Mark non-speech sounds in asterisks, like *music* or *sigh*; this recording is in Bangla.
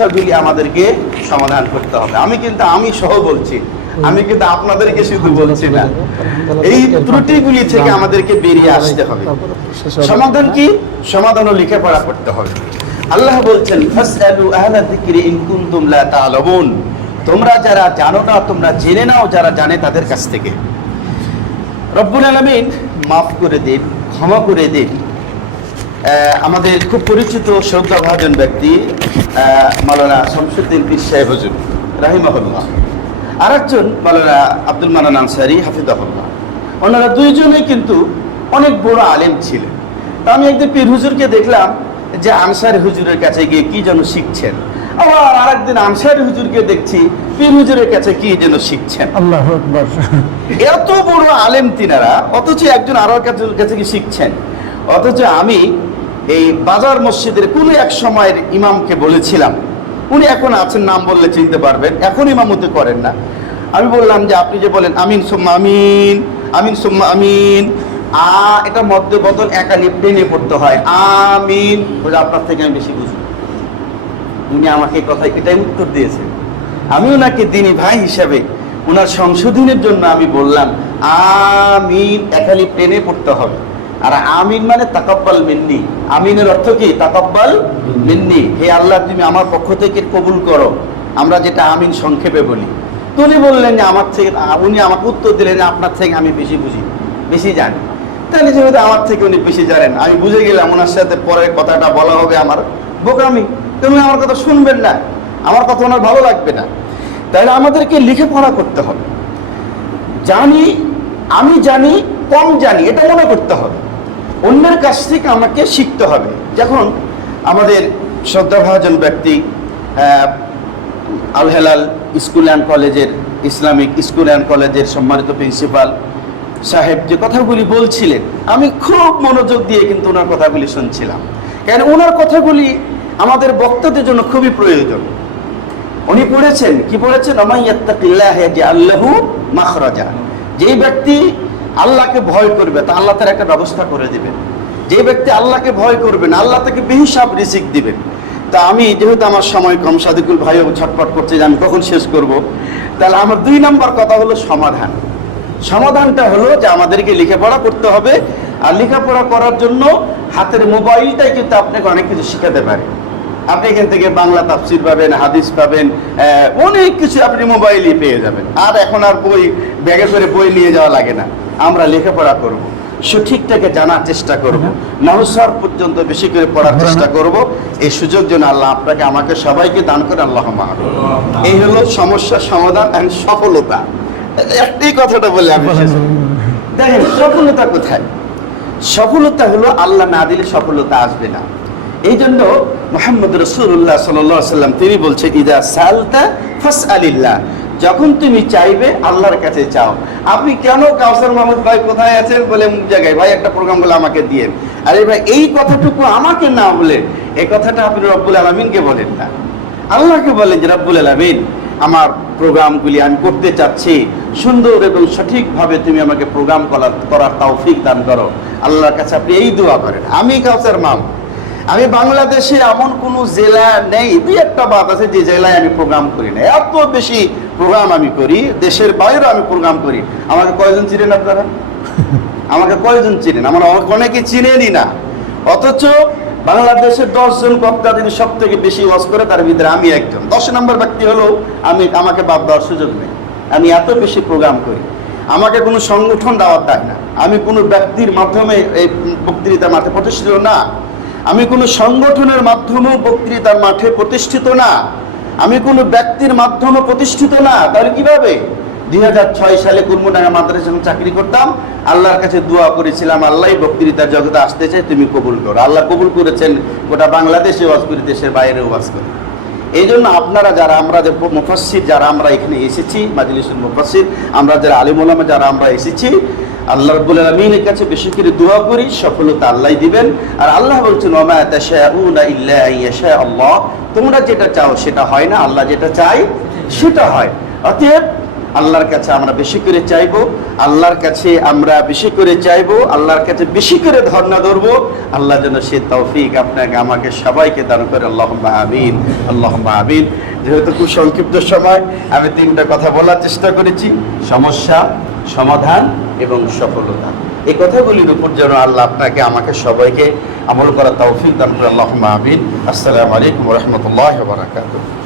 সমস্যাগুলি আমাদেরকে সমাধান করতে হবে। আমি কিন্তু, আমি সহ বলছি। আমি কিন্তু আপনাদেরকে শুধু বলছি না। এই ত্রুটিগুলি থেকে আমাদেরকে বেরিয়ে আসতে হবে। সমাধান কি? সমাধান ও লেখাপড়া করতে হবে। আল্লাহ বলছেন, ফাসআলু আহলা যিকরি ইন কুনতুম লা তোমরা যারা জানো না, তোমরা জেনে নাও যারা জানে তাদের কাছ থেকে। রব্বুল আলামিন মাফ করে দিন, ক্ষমা করে দিন। আমাদের খুব পরিচিত শ্রদ্ধাভাজন ব্যক্তি মালানা শামসুদ্দিন পীর সাহেব হুজুর রাহিমাহুল্লাহ। আর একজন মালানা আব্দুল মানান আনসারি হাফিজাহুল্লাহ। ওনারা দুইজনেই কিন্তু অনেক বড় আলেম ছিলেন। তা আমি একদিন পীর হুজুরকে দেখলাম যে আনসারি হুজুরের কাছে গিয়ে কি যেন শিখছেন। আবার আরেকদিন আনসারি হুজুরকে দেখছি পীর হুজুরের কাছে কি যেন শিখছেন। আল্লাহ এত বড় আলেম তিনারা অথচ একজন আরও কাছে কি শিখছেন? অথচ আমি এই বাজার মসজিদের কোনো এক সময়ের ইমামকে বলেছিলাম। উনি এখন আছেন, নাম বললে চিনতে পারবেন। এখন ইমামতি করেন না। আমি বললাম যে, আপনি যে বলেন, আমিন, সুম্মা আমিন আমিন, সুম্মা আমিন। আ, এটা মধ্য বদল একা নিয়ে পড়তে হয়। আমিন বলে আপনার থেকে আমি বেশি বুঝি। উনি আমাকে এই কথা এটাই উত্তর দিয়েছেন। আমি ওনাকে দিনী ভাই হিসাবে ওনার সংশোধনের জন্য আমি বললাম, আমিন একালি প্লেনে পড়তে হবে। আর আমিন মানে তাকাব্বাল মিন্নি। আমিনের অর্থ কি? তাকাব্বাল মিন্নি। হে আল্লাহ, তুমি আমার পক্ষ থেকে কবুল করো। আমরা যেটা আমিন সংক্ষেপে বলি। তো উনি বললেন যে আমার থেকে উনি আমাকে উত্তর দিলেন আপনার থেকে আমি বেশি বুঝি, বেশি জানি। তাহলে যেহেতু আমার থেকে উনি বেশি জানেন। আমি বুঝে গেলাম ওনার সাথে পরে কথাটা বলা হবে আমার বোকামি। তুমি আমার কথা শুনবেন না। আমার কথা ওনার ভালো লাগবে না। তাহলে আমাদেরকে লিখে পড়া করতে হবে। জানি, আমি জানি, কম জানি, এটা মনে করতে হবে। অন্যের কাছ থেকে আমাকে শিখতে হবে। যখন আমাদের শ্রদ্ধাভাজন ব্যক্তি আহ, আল হেলাল স্কুল অ্যান্ড কলেজের ইসলামিক স্কুল অ্যান্ড কলেজের সম্মানিত প্রিন্সিপাল সাহেব যে কথাগুলি বলছিলেন আমি খুব মনোযোগ দিয়ে কিন্তু ওনার কথাগুলি শুনছিলাম। কেন ওনার কথাগুলি আমাদের বক্তাদের জন্য খুবই প্রয়োজন। উনি পড়েছেন কি পড়েছেন? আমাইয়াত্তাকিল্লাহ আল্লাহু মাখরাজা। যেই ব্যক্তি আল্লাহকে ভয় করবে, তা আল্লাহ তার একটা ব্যবস্থা করে দিবেন। যে ব্যক্তি আল্লাহকে ভয় করবেন আল্লাহ তাকে বেহিসাব রিজিক দিবেন। তা আমি যেহেতু আমার সময় কম, সাদিকুল ভাইও ছটফট করছে যে আমি কখন শেষ করব। তাহলে আমার দুই নম্বর কথা হলো সমাধান। সমাধানটা হলো যে আমাদেরকে লেখাপড়া করতে হবে, আর লেখাপড়া করার জন্য হাতের মোবাইলটাই কিন্তু আপনাকে অনেক কিছু শেখাতে পারে। আপনি এখান থেকে বাংলা তাফসির পাবেন, হাদিস পাবেন অনেক কিছু আপনি মোবাইলই পেয়ে যাবেন। আর এখন আর বই, ব্যাগে করে বই নিয়ে যাওয়া লাগে না। আমরা লেখাপড়া করব সঠিকটাকে জানার চেষ্টা করব নহসার পর্যন্ত বেশি করে পড়ার চেষ্টা করব। এই সুযোগ যেন আল্লাহ আপনাকে আমাকে সবাইকে দান করে আল্লাহ মাহ এই হলো সমস্যার সমাধান অ্যান্ড সফলতা। একটাই কথাটা বলে আমি দেখেন সফলতা কোথায়? সফলতা হলো আল্লাহ না দিলে সফলতা আসবে না। এই জন্য মোহাম্মদ রসুল্লাহ সাল্লাম তিনি বলছে ইদা সালতা ফাস আলিল্লাহ যখন তুমি চাইবে, আল্লাহর কাছে চাও। আপনি কেন কাউসার মাহমুদ ভাই কোথায় আছেন বলে মুখ জায়গায় ভাই, একটা প্রোগ্রাম বলে আমাকে দিয়ে। আরে ভাই, এই কথাটুকু আমাকে না বলে এই কথাটা আপনি রব্বুল আলমিনকে বলেন না। আল্লাহকে বলেন যে, রব্বুল আলমিন, আমার প্রোগ্রামগুলি আমি করতে চাচ্ছি। সুন্দর এবং সঠিকভাবে তুমি আমাকে প্রোগ্রাম করার তৌফিক দান করো। আল্লাহর কাছে আপনি এই দোয়া করেন। আমি কাউসার মাম আমি বাংলাদেশে এমন কোনো জেলা নেই, দুই একটা বাদ আছে যে জেলায় আমি প্রোগ্রাম করি না। এত বেশি প্রোগ্রাম আমি করি দেশের বাইরেও আমি প্রোগ্রাম করি। আমাকে কয়জন চিনেন আপনারা? *laughs* আমাকে কয়জন চিনেন? আমার অনেকে চিনেনই না। অথচ বাংলাদেশের দশজন বক্তা যিনি সব থেকে বেশি ওয়াজ করে তার ভিতরে আমি একজন। দশ নম্বর ব্যক্তি হলো আমি আমাকে বাদ দেওয়ার সুযোগ নেই। আমি এত বেশি প্রোগ্রাম করি। আমাকে কোনো সংগঠন দাওয়াত দেয় না। আমি কোনো ব্যক্তির মাধ্যমে এই বক্তৃতার মাঠে প্রতিষ্ঠিত না। আমি কোনো সংগঠনের মাধ্যমেও বক্তৃতার মাঠে প্রতিষ্ঠিত না। আমি কোনো ব্যক্তির মাধ্যমে প্রতিষ্ঠিত না, তাহলে কীভাবে? দুই হাজার ছয় সালে কুর্মডাঙ্গা মাদ্রাসা চাকরি করতাম, আল্লাহর কাছে দোয়া করেছিলাম আল্লাহ বক্তৃতার জগতে আসতে চাই তুমি কবুল করো। আল্লাহ কবুল করেছেন, গোটা বাংলাদেশে ওয়াজ করি, দেশের বাইরে ওয়াজ করি। এই জন্য আপনারা যারা, আমরা যে মুফাসির যারা আমরা এখানে এসেছি, মাজলিসুল মুফাসির আমরা যারা আলিমুলামা যারা আমরা এসেছি আল্লাহ রব্বুল আলমিনের কাছে বেশি করে দোয়া করি, সফলতা আল্লাহ দিবেন। আর আল্লাহ বলছেন তোমরা যেটা চাও সেটা হয় না, আল্লাহ যেটা চাই সেটা হয়। অতএব আল্লাহর কাছে আমরা বেশি করে চাইব, আল্লাহর কাছে আমরা বেশি করে চাইব, আল্লাহর কাছে বেশি করে ধর্ণা ধরবো। আল্লাহ যেন সে তৌফিক আপনাকে, আমাকে সবাইকে দান করে। আল্লাহ আমিন আল্লাহ আমিন। যেহেতু খুব সংক্ষিপ্ত সময়, আমি তিনটা কথা বলার চেষ্টা করেছি। সমস্যা, সমাধান এবং সফলতা। এই কথাগুলির উপর যেন আল্লাহ আপনাকে, আমাকে সবাইকে আমল করা তৌফিক দান করে। আল্লাহ মাহবিন আসসালামু আলাইকুম রহমতুল্লাহ বারাকাতুহ।